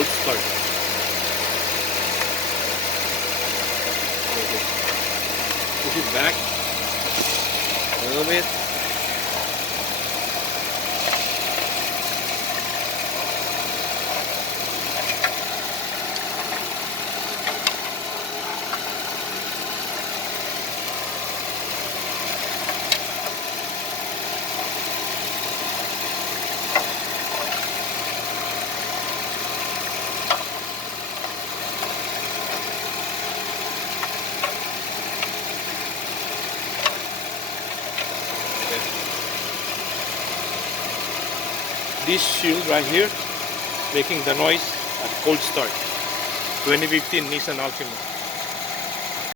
cold start. Okay. Push it back a little bit. This shield right here making the noise at cold start. 2015 Nissan Altima.